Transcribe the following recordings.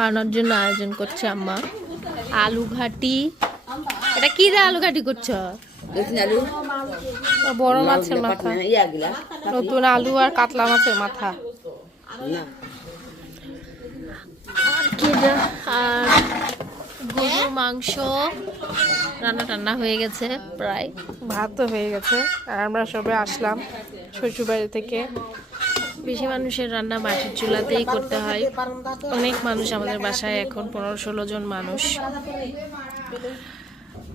খাওয়ানোর জন্য আয়োজন করছে আম্মা। আলু ঘাটি। এটা কি দিয়ে আলু ঘাটি করছ? বড় মাছের মাথা। নতুন আলু আর কাতলা মাছের মাথা। আর গরুর মাংস। রান্না টান্না হয়ে গেছে প্রায়। ভাতও হয়ে গেছে। আর আমরা সবাই আসলাম শ্বশুরবাড়ি থেকে। বেশি মানুষের রান্না মাটির চুলাতেই করতে হয়। অনেক মানুষ আমাদের বাসায় এখন পনেরো ষোলো জন মানুষ।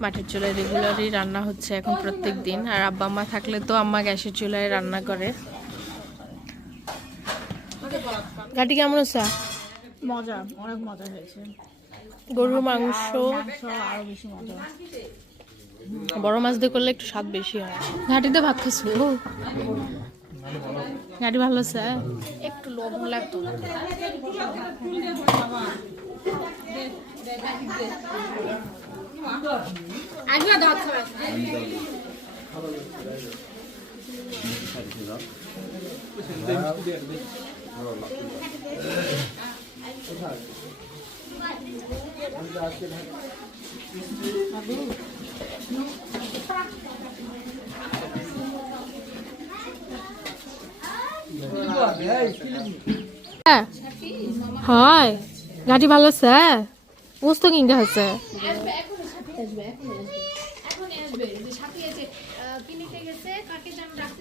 মাটির চুলায় রেগুলারই রান্না হচ্ছে এখন প্রত্যেক দিন। আর আব্বা আম্মা থাকলে তো আম্মা গ্যাসের চুলায় রান্না করে। ঘাটি কেমন আছে মজা অনেক মজা হয়েছে। গরুর মাংস। সব আরও বেশি মজা বড় মাছ দিয়ে করলে একটু স্বাদ বেশি হয়। ঘাটিতে ভাত খাচ্ছো? ঘাটি ভালো আছে? একটু লবণ লাগতো আগে হ্যাঁ। হয়। ঘাটি ভালো আছে? বুঝ তো কিনতে হচ্ছে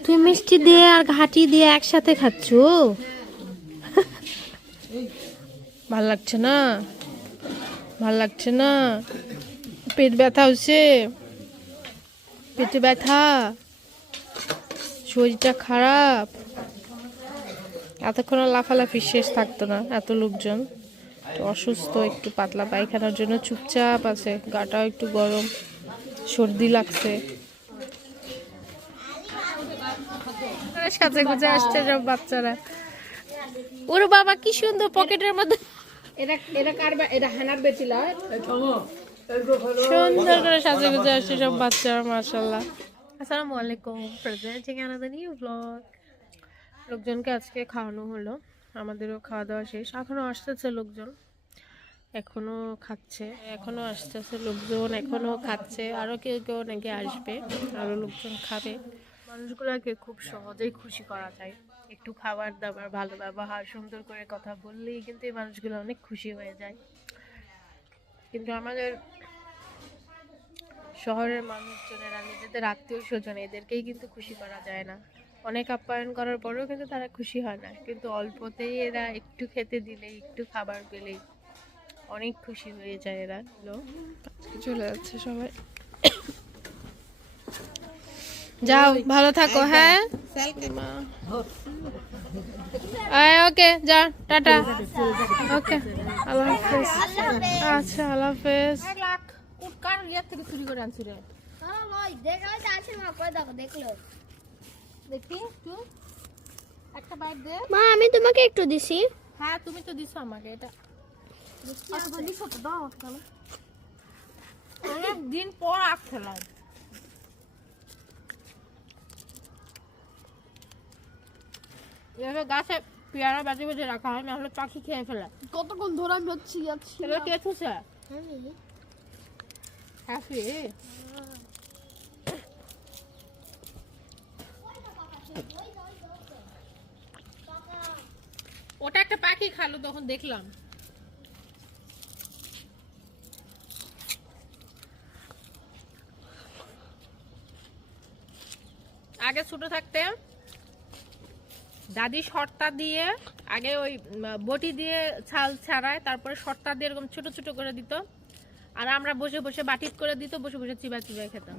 তুই মিষ্টি দিয়ে আর ঘাটি দিয়ে একসাথে খাচ্ছ? ভালো লাগছে না? ভালো লাগছে না। পেট ব্যথা হচ্ছে। পেটে ব্যথা। শরীরটা খারাপ। এতক্ষণ লাফালাফি শেষ থাকতো না এত লোকজন। তো অসুস্থ, একটু পাতলা পায়খানার জন্য চুপচাপ আছে, গাটাও একটু গরম, সর্দি লাগছে। সাথে গুজে আসছে সব বাচ্চারা। ওর বাবা, কি সুন্দর পকেটের মধ্যে এটা এটা কার এটা হানার বেটিলা সুন্দর করে সাজে গুজে আসছে সব বাচ্চারা মাশাল্লাহ আসসালামু আলাইকুম প্রেজেন্টিং আনাদার নিউ ব্লগ লোকজনকে আজকে খাওয়ানো হলো আমাদেরও খাওয়া দাওয়া শেষ। এখনও আসতেছে লোকজন এখনও খাচ্ছে। এখনও আসতেছে লোকজন এখনও খাচ্ছে। আরও কেউ কেউ নাকি আসবে আরও লোকজন খাবে। মানুষগুলোকে খুব সহজেই খুশি করা যায়। একটু খাবার দাবার ভালো ব্যবহার সুন্দর করে কথা বললেই কিন্তু এই মানুষগুলো অনেক খুশি হয়ে যায়। কিন্তু আমাদের শহরের মানুষজনেরা নিজেদের আত্মীয় স্বজন এদেরকেই কিন্তু খুশি করা যায় না। অনেক আপ্যায়ন করার পরেও কিন্তু তারা খুশি হয় না। কিন্তু অল্পতেই এরা একটু খেতে দিলেই একটু খাবার পেলেই অনেক খুশি হয়ে যায় এরা হলো। চলে যাচ্ছে সবাই। যাও ভালো থাকো হ্যাঁ? ওকে যা টাটা। ওকে আল্লাহ হাফেজ। আচ্ছা আল্লাহ হাফেজ। কার ইয়ার থেকে চুরি করে আনছি রে। দেখি তুই একটা। বাইট দে। মা আমি তোমাকে একটু দিছি। হ্যাঁ তুমি তো দিছো আমাকে এটা। দিছ তো দাও অনেক দিন পর আখ খেলাম এভাবে গাছে পেয়ারা বাজে বাজে রাখা হয় নাহলে পাখি খেয়ে ফেলে। কতক্ষণ ধরে আমি হচ্ছি যাচ্ছি এগুলো কে থুছে হ্যাপি ওটা একটা পাখি খালো তখন দেখলাম। আগে ছোট থাকতে দাদি শর্তা দিয়ে আগে ওই বটি দিয়ে ছাল ছাড়ায় তারপরে শর্তা দিয়ে এরকম ছোট ছোট করে দিত। আর আমরা বসে বসে বাটিত করে দিত বসে বসে চিবা চিবাই খেতাম।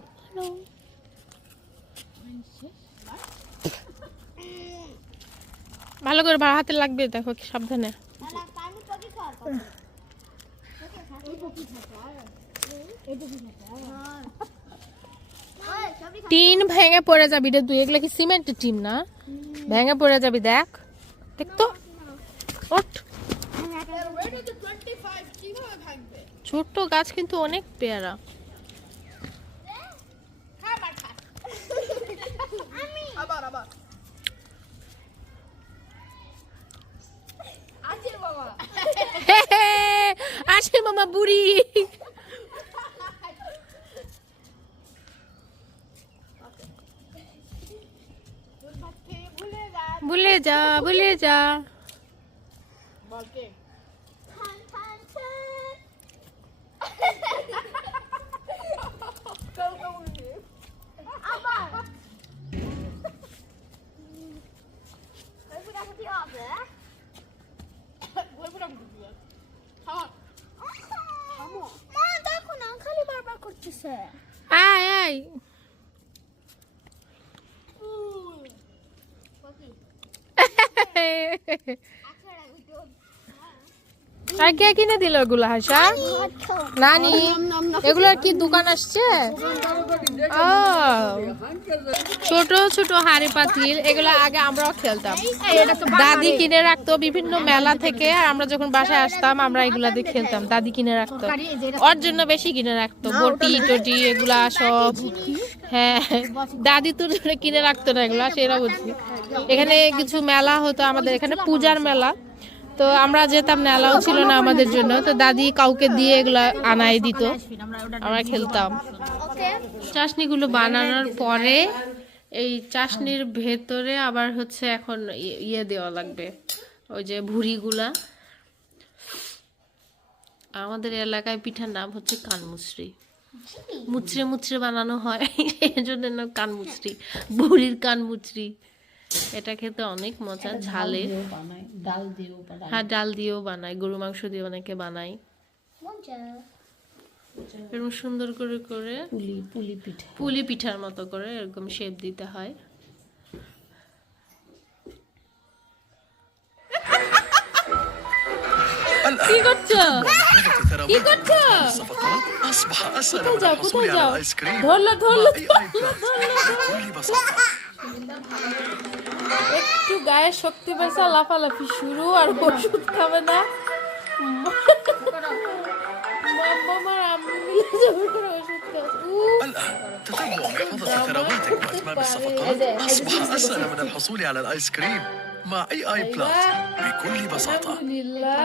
ভালো করে ভাড়া হাতে লাগবে দেখো কি সাবধানে। টিন ভেঙে পড়ে যাবি রে তুই এগুলো কি সিমেন্টের টিন না? ভেঙে পড়ে যাবি দেখ দেখ তো। ছোট্ট গাছ কিন্তু অনেক পেয়ারা। হে, মামা বুড়ি। ভুলে যা ভুলে যা। আয় আয়। আর কিনে দিল হাসা? নানি? কি দোকান আসছে? ও, ছোট ছোট হাড়ি পাতিল, এগুলো আগে আমরাও খেলতাম। দাদি কিনে রাখতো বিভিন্ন মেলা থেকে, আর আমরা যখন বাসায় আসতাম, আমরা এগুলা দিয়ে খেলতাম, দাদি কিনে রাখতো। ওর জন্য বেশি কিনে রাখতো, বটি, টটি, এগুলা সব। হ্যাঁ দাদি তো কিনে রাখতো না এগুলা সেটা বুঝছি এখানে কিছু মেলা হতো, আমাদের এখানে পূজার মেলা। তো আমরা যেতাম না ছিল না আমাদের জন্য। তো দাদি কাউকে দিয়ে এগুলা আনাই দিত, আমরা খেলতাম। চাশনিগুলো বানানোর পরে এই চাশনির ভেতরে আবার হচ্ছে এখন ইয়ে দেওয়া লাগবে, ওই যে ভুড়িগুলা। আমাদের এলাকায় পিঠার নাম হচ্ছে কানমুচড়ি মুচড়ে মুচড়ে বানানো হয় এই জন্য নাম কানমুচড়ি ভুড়ির কানমুচড়ি এটা খেতে অনেক মজা ঝালে ডাল দিও হ্যাঁ ডাল দিয়েও বানায় গরু মাংস দিয়ে অনেকে বানায়। এরকম সুন্দর করে করে পুলি পুলি পিঠা। পুলি পিঠার মতো করে এরকম শেপ দিতে হয়। কি করছ? কি করছো الصفقات أصبح أسهل কোথায় من যাও الحصول কোথায় على যাও الآيس كريم ধরলো ধরলো مع أي آي بلس بكل بساطة একটু গায়ে শক্তি পেয়েছে লাফালাফি শুরু আর ওষুধ খাবে না মাম্মা আর আম্মু মিলে জোর করে ওষুধ খাবে উফ, الآن تتبع محفظة ثرواتك وأتمام الصفقات أصبح أسهل من الحصول على الآيس كريم مع أي آي بلس بكل بساطة আলহামদুলিল্লাহ